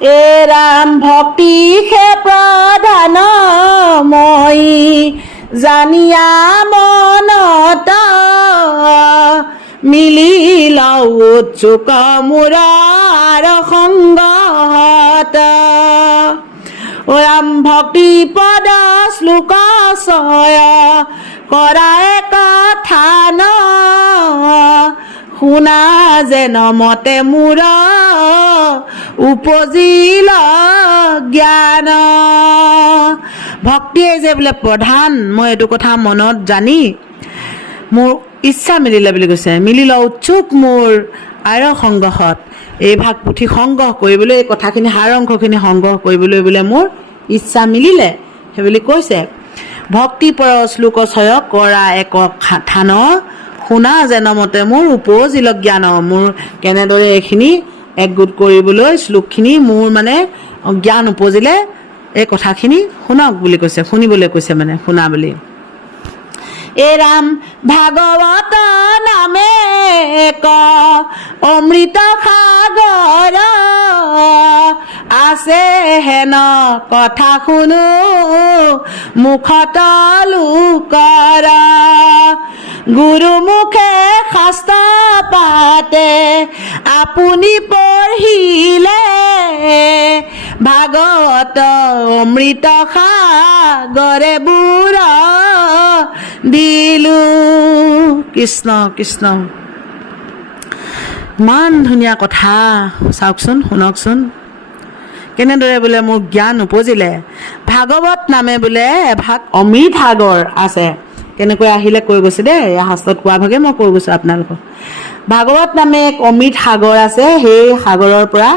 এ ৰাম ভক্তি হে প্ৰধান মই জানিয়া মনত মিলি লওঁ উৎসুক মূৰৰ সংগত ৰাম ভক্তি পদ শ্লোক চয় কৰা কথা ন শুনা যেন মতে মোৰ উপজিল জ্ঞান। ভক্তিয়ে যে বোলে প্ৰধান মই এইটো কথা মনত জানি মোৰ ইচ্ছা মিলিলে বুলি কৈছে। মিলিল উৎসুক মোৰ আৰ সংগ্ৰহত, এই ভাগ পুথি সংগ্ৰহ কৰিবলৈ, এই কথাখিনি সাৰ অংশখিনি সংগ্ৰহ কৰিবলৈ বোলে মোৰ ইচ্ছা মিলিলে সেইবুলি কৈছে। ভক্তি পৰ শ্লোক চয় কৰা এক থান শুনা যেন মতে মোৰ উপজিল জ্ঞান। মোৰ কেনেদৰে এইখিনি একগোট কৰিবলৈ শ্লোকখিনি মোৰ মানে জ্ঞান উপজিলে এই কথাখিনি শুনক বুলি কৈছে, শুনিবলৈ কৈছে, মানে শুনা বুলি। এ ৰাম ভাগৱত নামে এক অমৃত সাগৰ আছে হেন কথা শুনো মুখত লোকৰ। গুৰুমুখে শাস্ত্ৰ পাতে আপুনি পঢ়িলে ভাগৱত অমৃত সাগৰে বুৰ দিলো। কৃষ্ণ কৃষ্ণ, ইমান ধুনীয়া কথা চাওকচোন, শুনকচোন কেনেদৰে বোলে মোৰ জ্ঞান উপজিলে। ভাগৱত নামে বোলে এভাগ অমৃত সাগৰ আছে। কেনেকৈ আহিলে কৈ গৈছে দেই, এয়া শাস্ত্ৰত কোৱা ভাগে মই কৈ গৈছোঁ আপোনালোকক। ভাগৱত নামে এক অমৃত সাগৰ আছে, সেই সাগৰৰ পৰা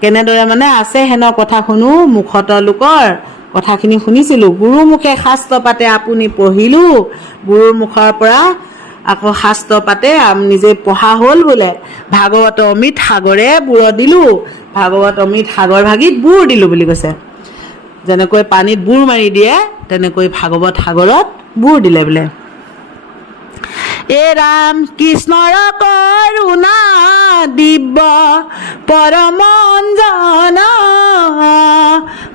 কেনেদৰে মানে আছে হেন কথা শুনো মুখত লোকৰ। কথাখিনি শুনিছিলোঁ। গুৰুমুখে শাস্ত্ৰ পাতে আপুনি পঢ়িলোঁ, গুৰুৰ মুখৰ পৰা আকৌ শাস্ত্ৰ পাতে নিজে পঢ়া হ'ল বোলে। ভাগৱত অমৃত সাগৰে বুৰ দিলোঁ, ভাগৱত অমৃত সাগৰ ভাগিত বুৰ দিলোঁ বুলি কৈছে। যেনেকৈ পানীত বুৰ মাৰি দিয়ে তেনেকৈ ভাগৱত সাগৰত বুৰ দিলে বোলে। এ ৰাম কৃষ্ণৰ কৰুণা দিব্য পৰম অঞ্জন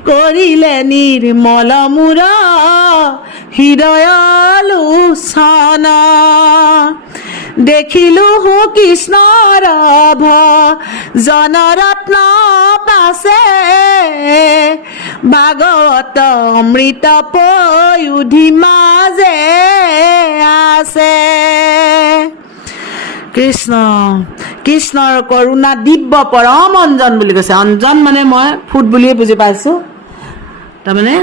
কৰিলে নিৰ্মল মূৰ হৃদয় লোচন। দেখিলো কৃষ্ণৰ জনৰত্ন পাছে ভাগৱত অমৃত পয়োধি মাজে আছে। কৃষ্ণ কৃষ্ণৰ কৰুণা দিব্য পৰম অঞ্জন বুলি কৈছে। অঞ্জন মানে মই ফুট বুলিয়ে বুজি পাইছোঁ, তাৰমানে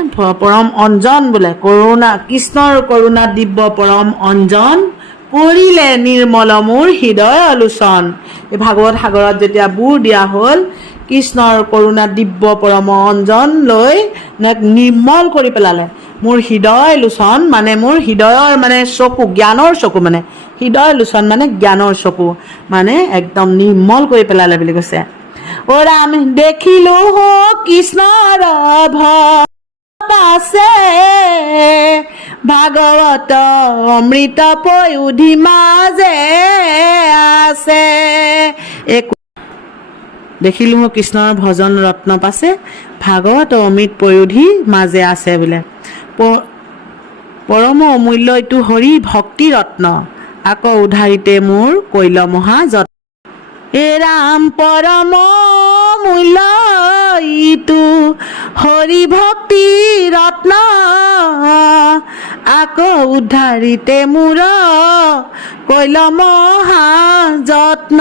পৰম অঞ্জন বোলে। কৰুণা কৃষ্ণৰ কৰুণা দিব্য পৰম অঞ্জন পৰিলে নিৰ্মল মোৰ হৃদয় লোচন। এই ভাগৱত সাগৰত যেতিয়া বুৰ দিয়া হ'ল, কৃষ্ণৰ কৰুণা দিব্য পৰম অঞ্জন লৈ নিৰ্মল কৰি পেলালে মোৰ হৃদয় লোচন, মানে মোৰ হৃদয়ৰ মানে চকু, জ্ঞানৰ চকু, মানে হৃদয় লোচন মানে জ্ঞানৰ চকু, মানে একদম নিৰ্মল কৰি পেলালে বুলি কৈছে। অ ৰাম দেখিলো কৃষ্ণৰ আছে ভাগৱত অমৃত পয়োধি মাজে আছে। দেখিলো মোৰ কৃষ্ণৰ ভজন ৰত্ন পাছে ভাগৱত অমৃত পয়োধি মাজে আছে বোলে। পৰম অমূল্য এইটো হৰি ভক্তি ৰত্ন, আকৌ উদ্ধাৰিতে মোৰ কৈল মহা যত্ন। এ ৰাম পৰম মূল্য ইটো হৰি ভক্তি ৰত্ন, আকৌ উদ্ধাৰিতে মোৰ কৈল মহা যত্ন।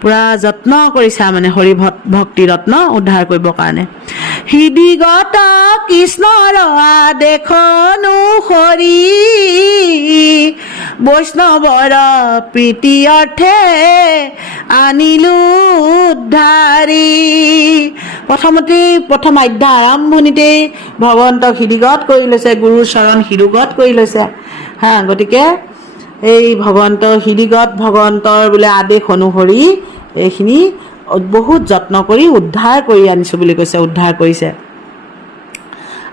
পুৰা যত্ন কৰিছা মানে হৰি ভক্তি ৰত্ন উদ্ধাৰ কৰিবৰ কাৰণে। হৃদিগত কৃষ্ণৰ আদেশ অনুসৰি বৈষ্ণৱৰ প্ৰীতি অৰ্থে আনিলো উদ্ধাৰি। প্ৰথম অধ্যায় আৰম্ভণিতেই ভগৱন্তক হৃদিগত কৰি লৈছে, গুৰুৰ চৰণ হৃদুগত কৰি লৈছে। গতিকে এই ভগৱন্তৰ হৃদিগত, ভগৱন্তৰ বোলে আদেশ অনুসৰি এইখিনি বহুত যত্ন কৰি উদ্ধাৰ কৰি আনিছোঁ বুলি কৈছে, উদ্ধাৰ কৰিছে।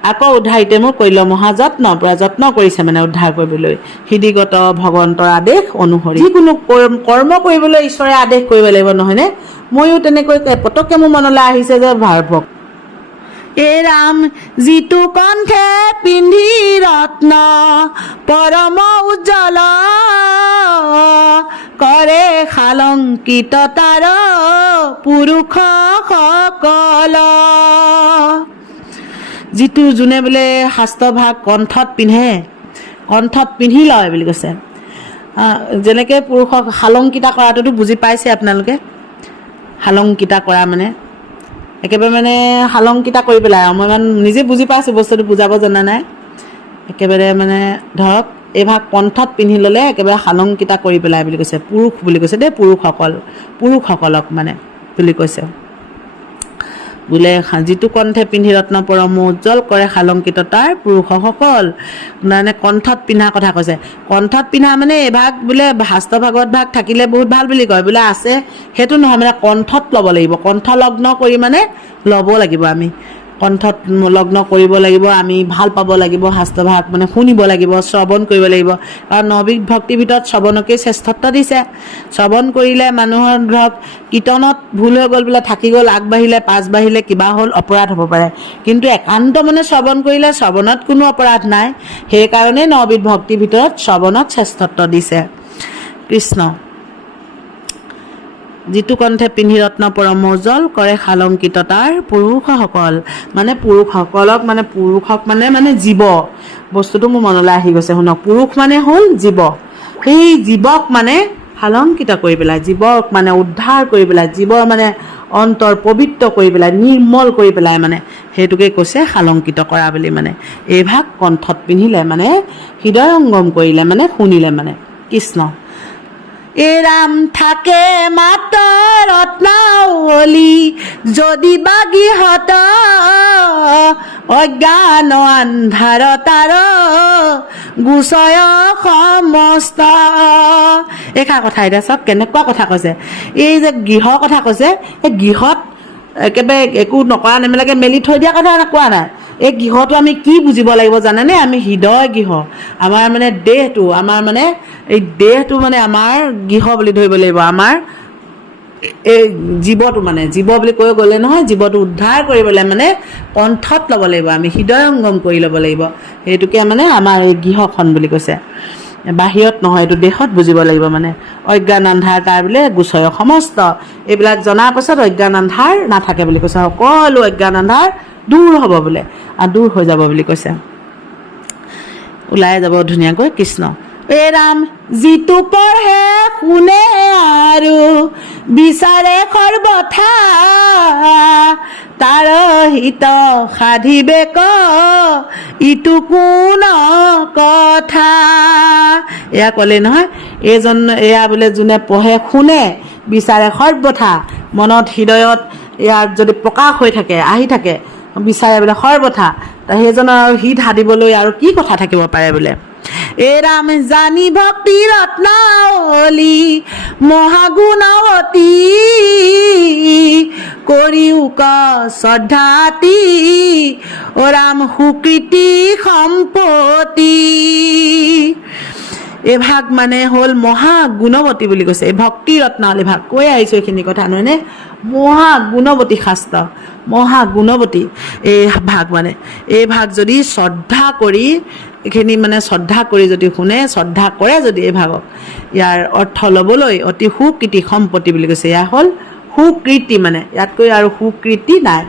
আকৌ উদ্ধাৰিতে মোৰ কৈল মহাযত্ন পূৰা যত্ন কৰিছে মানে উদ্ধাৰ কৰিবলৈ হৃদিগত ভগৱন্তৰ আদেশ অনুসৰি যিকোনো কৰ্ম কৰিবলৈ ঈশ্বৰে আদেশ কৰিব লাগিব নহয়নে ময়ো তেনেকৈ পটককৈ মোৰ মনলৈ আহিছে যে ভাৰভক এ ৰাম যিটো কণ্ঠে পিন্ধি ৰত্ন পৰম উজ্জ্বল কৰে শালংকিত তাৰ পুৰুষ সকল যিটো যোনে বোলে শাস্ত্ৰভাগ কণ্ঠত পিন্ধি লয় বুলি কৈছে যেনেকৈ পুৰুষক শালংকিতা কৰাটোতো বুজি পাইছে আপোনালোকে শালংকিতা কৰা মানে একেবাৰে মানে শালংকিতা কৰি পেলাই মই ইমান নিজে বুজি পাইছোঁ বস্তুটো বুজাব জনা নাই একেবাৰে মানে ধৰক এই ভাগ কণ্ঠত পিন্ধি ল'লে একেবাৰে শালংকিতা কৰি পেলাই বুলি কৈছে পুৰুষ বুলি কৈছে দেই পুৰুষসকলক মানে বুলি কৈছে বোলে যিটো কণ্ঠে পিন্ধি ৰত্ন পৰম উজ্জ্বল কৰে শালংকিত তাৰ পুৰুষসকল মানে কণ্ঠত পিন্ধা কথা কৈছে কণ্ঠত পিন্ধা মানে এভাগ বোলে শাস্ত্ৰ ভাগৱত ভাগ থাকিলে বহুত ভাল বুলি কয় বোলে আছে সেইটো নহয় মানে কণ্ঠত ল'ব লাগিব কণ্ঠ লগ্ন কৰি মানে ল'ব লাগিব আমি কণ্ঠত লগ্ন কৰিব লাগিব আমি ভাল পাব লাগিব শাস্ত্ৰভাগ মানে শুনিব লাগিব শ্ৰৱণ কৰিব লাগিব কাৰণ নৱবিধ ভক্তিৰ ভিতৰত শ্ৰৱণকেই শ্ৰেষ্ঠত্ব দিছে শ্ৰৱণ কৰিলে মানুহৰ ধৰক কীৰ্তনত ভুল হৈ গ'ল বোলে থাকি গ'ল আগবাঢ়িলে পাছবাঢ়িলে কিবা হ'ল অপৰাধ হ'ব পাৰে কিন্তু একান্ত মানে শ্ৰৱণ কৰিলে শ্ৰৱণত কোনো অপৰাধ নাই সেইকাৰণে নৱবিধ ভক্তিৰ ভিতৰত শ্ৰৱণক শ্ৰেষ্ঠত্ব দিছে কৃষ্ণ যিটো কণ্ঠে পিন্ধি ৰত্ন পৰম উজ্জ্বল কৰে শালংকিত তাৰ পুৰুষসকল মানে পুৰুষসকলক মানে পুৰুষক মানে জীৱ বস্তুটো মোৰ মনলৈ আহি গৈছে শুনক পুৰুষ মানে হ'ল জীৱ সেই জীৱক মানে শালংকিত কৰি পেলাই জীৱক মানে উদ্ধাৰ কৰি পেলাই জীৱৰ মানে অন্তৰ পবিত্ৰ কৰি পেলাই নিৰ্মল কৰি পেলাই মানে সেইটোকে কৈছে শালংকিত কৰা বুলি মানে এই ভাগ কণ্ঠত পিন্ধিলে মানে হৃদয়ংগম কৰিলে মানে শুনিলে মানে কৃষ্ণ এ ৰাম থাকে মাত ৰত্নাৱলী যদি বাগিহত অজ্ঞান আন্ধাৰ তাৰ গুচয় সমস্ত এইষাৰ কথা এতিয়া চব কেনেকুৱা কথা কৈছে এই যে গৃহৰ কথা কৈছে এই গৃহত একেবাৰে একো নকৰা নেমেলাকে মেলি থৈ দিয়া কথা কোৱা নাই এই গৃহটো আমি কি বুজিব লাগিব জানেনে আমি হৃদয় গৃহ আমাৰ মানে দেহটো আমাৰ মানে এই দেহটো মানে আমাৰ গৃহ বুলি ধৰিব লাগিব আমাৰ এই জীৱটো মানে জীৱ বুলি কৈ গ'লে নহয় জীৱটো উদ্ধাৰ কৰিবলৈ মানে কণ্ঠত ল'ব লাগিব আমি হৃদয়ংগম কৰি ল'ব লাগিব সেইটোকে মানে আমাৰ এই গৃহখন বুলি কৈছে বাহিৰত নহয় এইটো দেহত বুজিব লাগিব মানে অজ্ঞান আন্ধাৰ তাৰ বোলে গুচয় সমস্ত এইবিলাক জনাৰ পাছত অজ্ঞান আন্ধাৰ নাথাকে বুলি কৈছে সকলো অজ্ঞান আন্ধাৰ দূৰ হ'ব বোলে আৰু দূৰ হৈ যাব বুলি কৈছে ওলাই যাব ধুনীয়াকৈ কৃষ্ণ এ ৰাম যিটো পঢ়ে শুনে আৰু বিচাৰে সৰ্বথা তাৰ হিত সাধিবে ক ইটো কোন কথা এয়া ক'লে নহয় এইজন এয়া বোলে যোনে পঢ়ে শুনে বিচাৰে সৰ্বথা মনত হৃদয়ত ইয়াৰ যদি প্ৰকাশ হৈ থাকে আহি থাকে বিচাৰে বোলে সৰ্বথা সেইজনৰ হিত সাধিবলৈ আৰু কি কথা থাকিব পাৰে বোলে এ ৰাম জানি ভক্তি ৰত্নাৱলী মহাগুণৱতী কৰিও ক শ্ৰদ্ধাতি অ ৰাম সুকৃতি সম্পত্তি এই ভাগ মানে হ'ল মহাগুণৱতী বুলি কৈছে এই ভক্তি ৰত্নাৱলী ভাগ কৈ আহিছোঁ এইখিনি কথা নহয়নে মহাগুণৱতী শাস্ত্ৰ মহাগুণৱতী এই ভাগ মানে এই ভাগ যদি শ্ৰদ্ধা কৰি এইখিনি মানে শ্ৰদ্ধা কৰি যদি শুনে শ্ৰদ্ধা কৰে যদি এই ভাগক ইয়াৰ অৰ্থ ল'বলৈ অতি সুকৃতি সম্পত্তি বুলি কৈছে এয়া হ'ল সুকৃতি মানে ইয়াতকৈ আৰু সুকৃতি নাই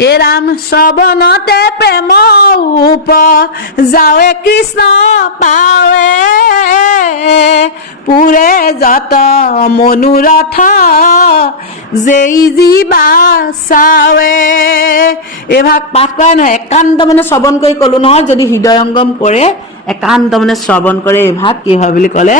এ ৰাম শ্ৰৱণতে প্ৰেম উপ যাৱে কৃষ্ণ পাৱে পুৰে যত মনোৰথ যেই জীৱা চাৱে এই ভাগ পাঠ কৰাই নহয় একান্ত মানে শ্ৰৱণ কৰি ক'লো নহয় যদি হৃদয়ংগম কৰে একান্ত মানে শ্ৰৱণ কৰে এই ভাগ কি হয় বুলি ক'লে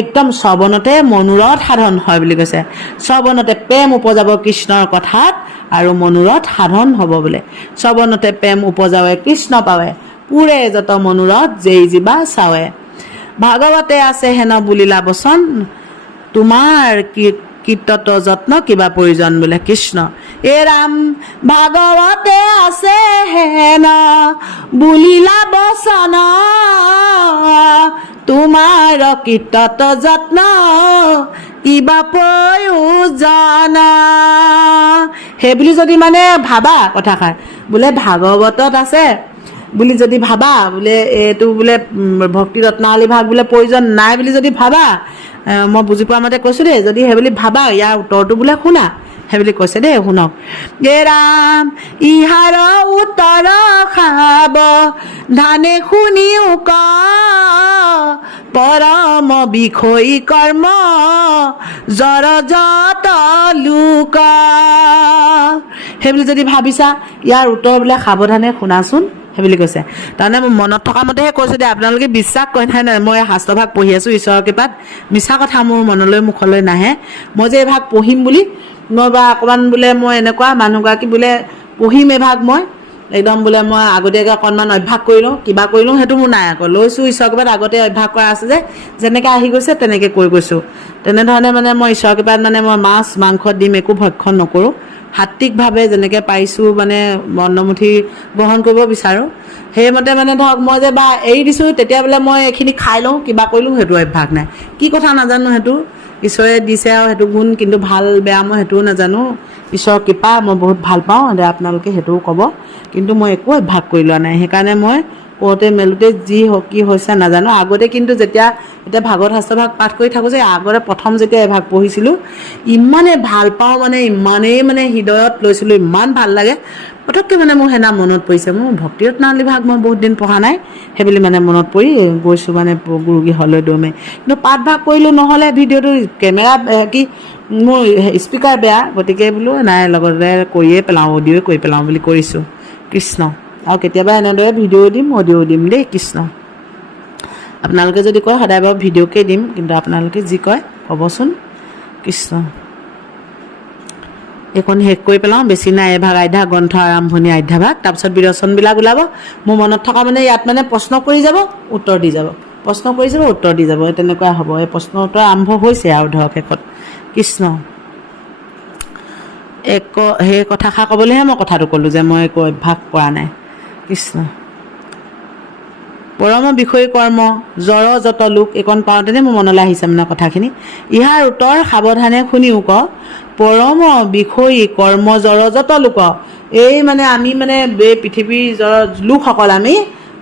একদম শ্ৰৱণতে মনোৰথ সাধন হয় বুলি কৈছে শ্ৰৱণতে প্ৰেম উপজাব কৃষ্ণৰ কথাত আৰু মনোৰথ সাধন হ'ব বোলে শ্ৰৱণতে প্ৰেম উপজাৱে কৃষ্ণ পাৱে পুৰে যত মনোৰথ যেই জীৱা চাৱে ভাগৱতে আছে হেন বুলিলা বচন তোমাৰ কীৰ্তত যত্ন কিবা প্ৰয়োজন বোলে কৃষ্ণ এ ৰাম ভাগৱতে আছে হেন বুলিলা বচন তোমাৰ কীৰ্তত যত্ন কিবা প্ৰয়োজন সেইবুলি যদি মানে ভাবা কথাষাৰ বোলে ভাগৱতত আছে বুলি যদি ভাবা বোলে এইটো বোলে ভক্তি ৰত্নাৱলী ভাগ বোলে প্ৰয়োজন নাই বুলি যদি ভাবা মই বুজি পোৱা মতে কৈছোঁ দেই যদি সেইবুলি ভাবা ইয়াৰ উত্তৰটো বোলে শুনা সেইবুলি কৈছে দেই শুনক হে ৰাম ইহাৰ উত্তৰ খাব ধানে শুনিও ক পৰম বিষয়ী কৰ্ম জৰ যত লোক সেইবুলি যদি ভাবিছা ইয়াৰ উত্তৰ বোলে সাৱধানে শুনাচোন সেইবুলি কৈছে তাৰমানে মই মনত থকা মতেহে কৈছোঁ দেই আপোনালোকে বিশ্বাস কৰে নাই মই শাস্ত্ৰভাগ পঢ়ি আছোঁ ঈশ্বৰৰ কৃপাত মিছা কথা মোৰ মনলৈ মুখলৈ নাহে মই যে এই ভাগ পঢ়িম বুলি মই বা অকণমান বোলে মই এনেকুৱা মানুহগৰাকী বোলে পঢ়িম এভাগ মই একদম বোলে মই আগতীয়াকৈ অকণমান অভ্যাস কৰি লওঁ কিবা কৰি লওঁ সেইটো মোৰ নাই আকৌ লৈছোঁ ঈশ্বৰৰ কৃপাত আগতে অভ্যাস কৰা আছে যে যেনেকৈ আহি গৈছে তেনেকৈ কৈ গৈছোঁ তেনেধৰণে মানে মই ঈশ্বৰৰ কৃপাত মানে মই মাছ মাংস ডিম একো ভক্ষণ নকৰোঁ সাত্বিকভাৱে যেনেকৈ পাৰিছোঁ মানে অন্নমুঠি গ্ৰহণ কৰিব বিচাৰোঁ সেইমতে মানে ধৰক মই যে বা এৰি দিছোঁ তেতিয়া বোলে মই এইখিনি খাই লওঁ কিবা কৰিলোঁ সেইটো অভ্যাস নাই কি কথা নাজানো সেইটো ঈশ্বৰে দিছে আৰু সেইটো গুণ কিন্তু ভাল বেয়া মই সেইটোও নাজানো ঈশ্বৰৰ কৃপা মই বহুত ভাল পাওঁ এতিয়া আপোনালোকে সেইটোও ক'ব কিন্তু মই একো অভ্যাস কৰি লোৱা নাই সেইকাৰণে মই কওঁতে মেলোতে যি কি হৈছে নাজানো আগতে কিন্তু যেতিয়া এতিয়া ভাগৱত শাস্ত্ৰভাগ পাঠ কৰি থাকোঁ যে আগতে প্ৰথম যেতিয়া এভাগ পঢ়িছিলোঁ ইমানেই ভাল পাওঁ মানে ইমানেই মানে হৃদয়ত লৈছিলোঁ ইমান ভাল লাগে পটককৈ মানে মোৰ সেনা মনত পৰিছে মোৰ ভক্তি ৰত্নাৱলী ভাগ মই বহুত দিন পঢ়া নাই সেইবুলি মানে মনত পৰি গৈছোঁ মানে গুৰুগৃহলৈ দৌমে কিন্তু পাঠভাগ কৰিলোঁ নহ'লে ভিডিঅ'টো কেমেৰা কি মোৰ স্পীকাৰ বেয়া গতিকে বোলো নাই লগতে কৰিয়ে পেলাওঁ অডিঅ'ই কৰি পেলাওঁ বুলি কৰিছোঁ কৃষ্ণ আৰু কেতিয়াবা এনেদৰে ভিডিঅ' দিম অডিঅ' দিম দেই কৃষ্ণ আপোনালোকে যদি কয় সদায় বাৰু ভিডিঅ'কে দিম কিন্তু আপোনালোকে যি কয় ক'বচোন কৃষ্ণ এইখন শেষ কৰি পেলাওঁ বেছি নাই এভাগ আধ্যা গ্ৰন্থ আৰম্ভণি আধ্যাভাগ তাৰপিছত বিৰচনবিলাক ওলাব মোৰ মনত থকা মানে ইয়াত মানে প্ৰশ্ন কৰি যাব উত্তৰ দি যাব প্ৰশ্ন কৰি যাব উত্তৰ দি যাব তেনেকুৱা হ'ব এই প্ৰশ্ন উত্তৰ আৰম্ভ হৈছে আৰু ধৰক শেষত কৃষ্ণ সেই কথাষাৰ ক'বলৈহে মই কথাটো ক'লোঁ যে মই একো অভ্যাস কৰা নাই কৃষ্ণ পৰম বিষয়ী কৰ্ম জ্বৰ যত লোক এইকণ পাওঁতেনে মোৰ মনলৈ আহিছে মানে কথাখিনি ইহাৰ উত্তৰ সাৱধানে শুনিও ক পৰম বিষয়ী কৰ্ম জ্বৰ যত লোক এই মানে আমি মানে এই পৃথিৱীৰ লোকসকল আমি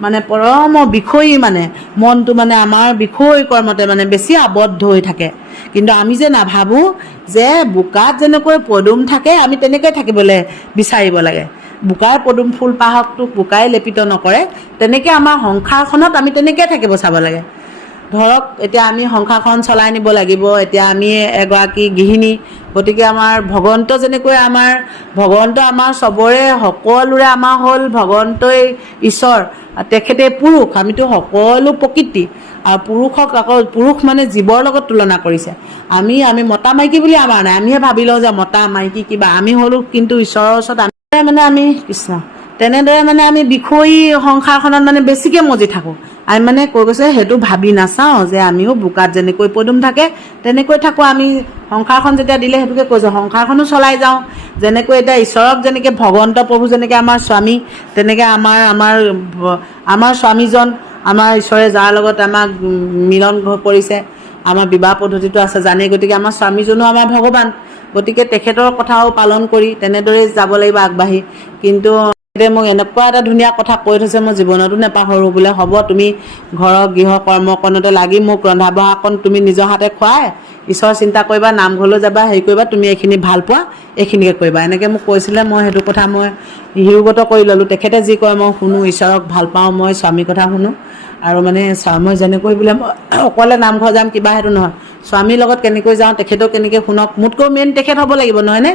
মানে পৰম বিষয়ী মানে মনটো মানে আমাৰ বিষয় কৰ্মতে মানে বেছি আবদ্ধ হৈ থাকে কিন্তু আমি যে নাভাবোঁ যে বোকাত যেনেকৈ পদুম থাকে আমি তেনেকৈ থাকিবলৈ বিচাৰিব লাগে বোকাৰ পদুম ফুল পাহকটোক বোকাই লেপিত নকৰে তেনেকৈ আমাৰ সংসাৰখনত আমি তেনেকৈ থাকিব চাব লাগে ধৰক এতিয়া আমি সংসাৰখন চলাই নিব লাগিব এতিয়া আমি এগৰাকী গৃহিণী গতিকে আমাৰ ভগৱন্ত যেনেকৈ ভগৱন্ত আমাৰ চবৰে সকলোৰে আমাৰ হ'ল ভগৱন্তই ঈশ্বৰ তেখেতে পুৰুষ আমিতো সকলো প্ৰকৃতি আৰু পুৰুষক আকৌ পুৰুষ মানে জীৱৰ লগত তুলনা কৰিছে আমি মতা মাইকী বুলি আমাৰ নাই আমিহে ভাবি লওঁ যে মতা মাইকী কিবা আমি হ'লোঁ কিন্তু ঈশ্বৰৰ ওচৰত মানে আমি কৃষ্ণ তেনেদৰে মানে আমি বিষয়ী সংসাৰখনত মানে বেছিকৈ মজি থাকোঁ আমি মানে কৈ গৈছে সেইটো ভাবি নাচাওঁ যে আমিও বোকাত যেনেকৈ পদুম থাকে তেনেকৈ থাকোঁ আমি সংসাৰখন যেতিয়া দিলে সেইটোকে কৈছোঁ সংসাৰখনো চলাই যাওঁ যেনেকৈ এতিয়া ঈশ্বৰক যেনেকৈ ভগৱন্ত প্ৰভু যেনেকৈ আমাৰ স্বামী তেনেকৈ আমাৰ স্বামীজন আমাৰ ঈশ্বৰে যাৰ লগত আমাক মিলন কৰিছে আমাৰ বিবাহ পদ্ধতিটো আছে জানেই গতিকে আমাৰ স্বামীজনো আমাৰ ভগৱান গতিকে তেখেতৰ কথাও পালন কৰি তেনেদৰেই যাব লাগিব আগবাঢ়ি কিন্তু মোক এনেকুৱা এটা ধুনীয়া কথা কৈ থৈছে মই জীৱনতো নেপাহৰোঁ বোলে হ'ব তুমি ঘৰৰ গৃহ কৰ্মকণতে লাগি মোক ৰন্ধা বঢ়াকণ তুমি নিজৰ হাতে খুৱাই ঈশ্বৰ চিন্তা কৰিবা নামঘৰলৈ যাবা হেৰি কৰিবা তুমি এইখিনি ভাল পোৱা এইখিনিকে কৰিবা এনেকৈ মোক কৈছিলে মই সেইটো কথা মই হৃদয়গত কৰি ল'লোঁ তেখেতে যি কয় মই শুনো ঈশ্বৰক ভাল পাওঁ মই স্বামীৰ কথা শুনো আৰু মানে মই যেনেকৈ বোলে মই অকলে নামঘৰ যাম কিবা সেইটো নহয় স্বামীৰ লগত কেনেকৈ যাওঁ তেখেতেও কেনেকৈ শুনক মোতকৈ মেইন তেখেত হ'ব লাগিব নহয়নে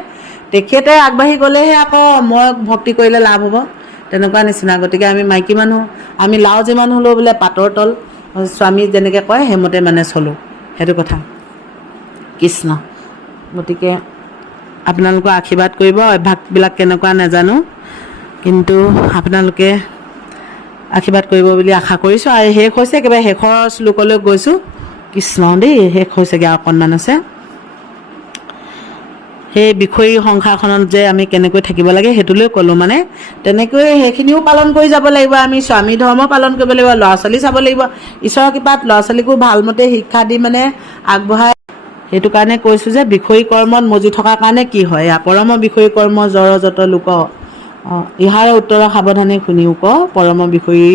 তেখেতে আগবাঢ়ি গ'লেহে আকৌ মই ভক্তি কৰিলে লাভ হ'ব তেনেকুৱা নিচিনা গতিকে আমি মাইকী মানুহ আমি লাও যিমান হ'লেও বোলে পাতৰ তল স্বামী যেনেকৈ কয় সেইমতে মানে চলোঁ সেইটো কথা কৃষ্ণ গতিকে আপোনালোকৰ আশীৰ্বাদ কৰিব অভ্যাসবিলাক কেনেকুৱা নাজানো কিন্তু আপোনালোকে আশীৰ্বাদ কৰিব বুলি আশা কৰিছোঁ আৰু শেষ হৈছে একেবাৰে শেষৰ শ্লোকলৈ গৈছোঁ কৃষ্ণ দেই শেষ হৈছেগৈ আৰু অকণমান আছে সেই বিষয়ী সংসাৰখনত যে আমি কেনেকৈ থাকিব লাগে সেইটোলৈ ক'লোঁ। মানে তেনেকৈ সেইখিনিও পালন কৰি যাব লাগিব। আমি স্বামী ধৰ্ম পালন কৰিব লাগিব, ল'ৰা ছোৱালী চাব লাগিব, ঈশ্বৰৰ কৃপাত ল'ৰা ছোৱালীকো ভালমতে শিক্ষা দি মানে আগবঢ়াই। সেইটো কাৰণে কৈছোঁ যে বিষয়ী কৰ্মত মজি থকাৰ কাৰণে কি হয়, পৰম বিষয়ী কৰ্ম জৰ যত লোক, ইহাৰে উত্তৰ সাৱধানে শুনিও ক, পৰম বিষয়ী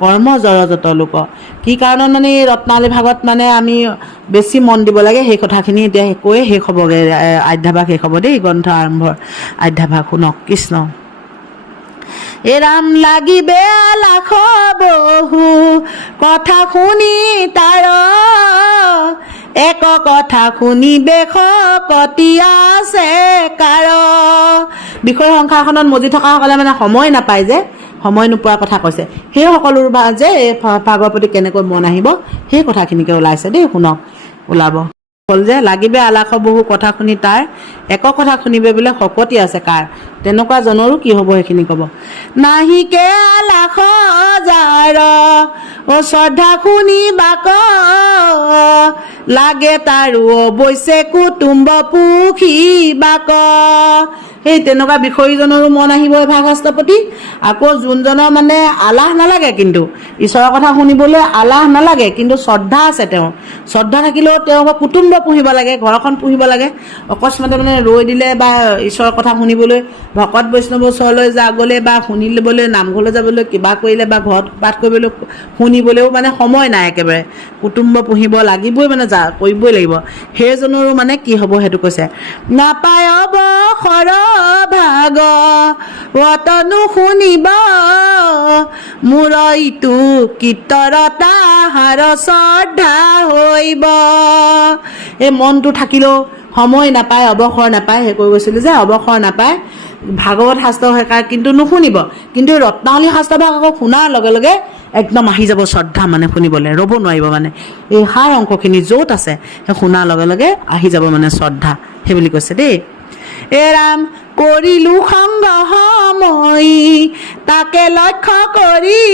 কৰ্ম জৰ যত লোক। কি কাৰণত মানে এই ৰত্নাৱলী ভাগত মানে আমি বেছি মন দিব লাগে সেই কথাখিনি এতিয়া কৈ শেষ হ'বগৈ, আধ্যাভাগ শেষ হ'ব দেই। গ্ৰন্থ আৰম্ভৰ আধ্যাভাগ শুনক। কৃষ্ণ। এ ৰাম লাগিবে লাখ বহু কথা শুনি তাৰ, এক কথা শুনিবে শকতি আছে কাৰ। বিষয় সংসাৰখনত মজি থকাসকলে মানে সময় নাপায় যে, সময় নোপোৱাৰ কথা কৈছে। সেই সকলোৰ যে এই ভাগৰ প্ৰতি কেনেকৈ মন আহিব সেই কথাখিনিকে ওলাইছে দেই, শুনক ওলাব। হ'ল যে লাগিবে আলাস বহু কথা শুনি তাৰ, এক কথা শুনিবে বোলে শকতি আছে কাৰ। তেনেকুৱা জনৰো কি হ'ব সেইখিনি ক'ব। নাহিকে আলাস যাৰ শ্ৰদ্ধা শুনি বাক, লাগে তাৰো অৱশ্যে কুটুম্ব পুখি বাক। সেই তেনেকুৱা বিষয়ীজনৰো মন আহিব এই ভাগশাস্ত্ৰৰ প্ৰতি। আকৌ যোনজনৰ মানে আলাহ নালাগে, কিন্তু ঈশ্বৰৰ কথা শুনিবলৈ আলাহ নালাগে, কিন্তু শ্ৰদ্ধা আছে তেওঁৰ, শ্ৰদ্ধা থাকিলেও তেওঁ কুটুম্ব পুহিব লাগে, ঘৰখন পুহিব লাগে। অকস্মাতে মানে ৰৈ দিলে বা ঈশ্বৰৰ কথা শুনিবলৈ ভকত বৈষ্ণৱৰ ওচৰলৈ গ'লে বা শুনিবলৈ, নামঘৰলৈ যাবলৈ, কিবা কৰিলে বা ঘৰত পাঠ কৰিবলৈ শুনিবলৈও মানে সময় নাই একেবাৰে, কুটুম্ব পুহিব লাগিবই, মানে কৰিবই লাগিব। সেইজনৰো মানে কি হ'ব সেইটো কৈছে। নাপায় অৱসৰ ভাগ অতনো শুনিব, মোৰ ইটো কীৰ্তনতা হাৰ শ্ৰদ্ধা হৈব। এই মনটো থাকিলেও সময় নাপায়, অৱসৰ নাপায়। সেই কৈ গৈছিলোঁ যে অৱসৰ নাপায় ভাগৱত শাস্ত্ৰ শেষাৰ কিন্তু নুশুনিব, কিন্তু ৰত্নাৱলী শাস্ত্ৰভাগ আকৌ শুনাৰ লগে লগে একদম আহি যাব শ্ৰদ্ধা, মানে শুনিবলৈ ৰ'ব নোৱাৰিব। মানে এই সাৰ অংশখিনি য'ত আছে সেই শুনাৰ লগে লগে আহি যাব মানে শ্ৰদ্ধা, সেই বুলি কৈছে দেই। এ ৰাম কৰিলো সংগ সময় তাকে লক্ষ্য কৰি,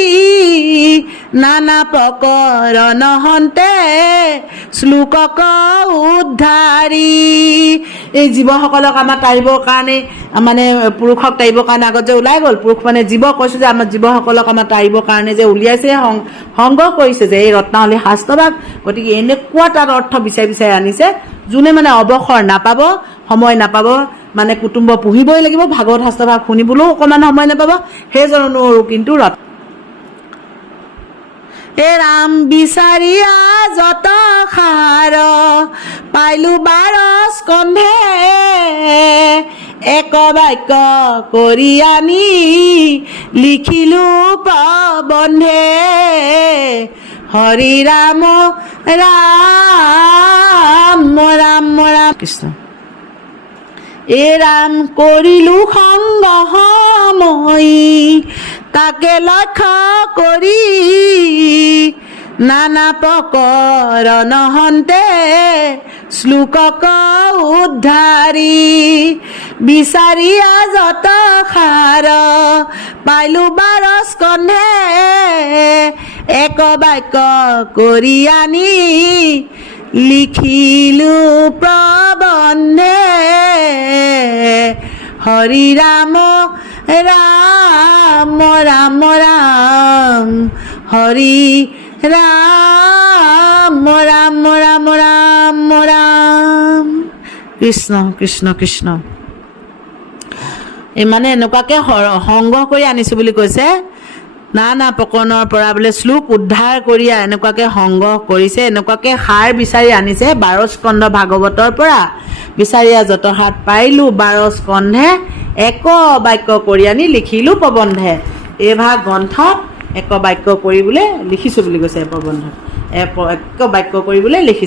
নানা প্ৰকৰণ হন্তে শ্লোকক উদ্ধাৰী। এই জীৱসকলক আমাৰ তাৰিবৰ কাৰণে, মানে পুৰুষক তাৰিবৰ কাৰণে আগত যে ওলাই গ'ল, পুৰুষ মানে জীৱ কৈছোঁ যে আমাৰ জীৱসকলক আমাৰ তাৰিবৰ কাৰণে যে উলিয়াইছে, সংগ্ৰহ কৰিছে যে এই ৰত্নাৱলী শাস্ত্ৰভাগ। গতিকে এনেকুৱা তাত অৰ্থ বিচাৰি বিচাৰি আনিছে, যোনে মানে অৱসৰ নাপাব, সময় নাপাব, মানে কুটুম্ব পুহিবই লাগিব, ভাগৱত শাস্ত্ৰভাগ শুনিবলৈও অকণমান সময় নাপাব, সেইজনৰো কিন্তু এ ৰাম বিচাৰিয়া যত সাৰ পাইলো 12 স্কন্ধে, এক বাক্য কৰি আনি লিখিলো প্ৰবন্ধে, হৰি ৰাম ৰাম ৰাম ৰাম কৃষ্ণ। এ ৰাম কৰিলো সংগ সময় তাকে লক্ষ্য কৰি, নানা প্ৰকৰণ হন্তে শ্লোকক উদ্ধাৰী। বিচাৰিয়া যত সাৰ পাইলো 12 স্কন্ধে, এক বাক্য কৰি আনি লিখিলো প্ৰবন্ধে, হৰি ৰাম ৰাম ৰাম ৰাম, হৰি ৰাম ৰাম ৰাম ৰাম ৰাম। কৃষ্ণ কৃষ্ণ কৃষ্ণ। এই মানে এনেকুৱাকৈ সংগ্ৰহ কৰি আনিছোঁ বুলি কৈছে, নানা প্ৰকৰণৰ পৰা বোলে শ্লোক উদ্ধাৰ কৰি এনেকুৱাকৈ সংগ্ৰহ কৰিছে, এনেকুৱাকৈ সাৰ বিচাৰি আনিছে 12 স্কন্ধ ভাগৱতৰ পৰা। বিচাৰিয়া যত সাৰ পাইলো 12 স্কন্ধে, এক বাক্য কৰি আনি লিখিলো প্ৰবন্ধে। এই ভাগ গ্ৰন্থত এক বাক্য কৰি বোলে লিখিছোঁ বুলি কৈছে, প্ৰবন্ধত এক বাক্য কৰি বোলে লিখিছোঁ।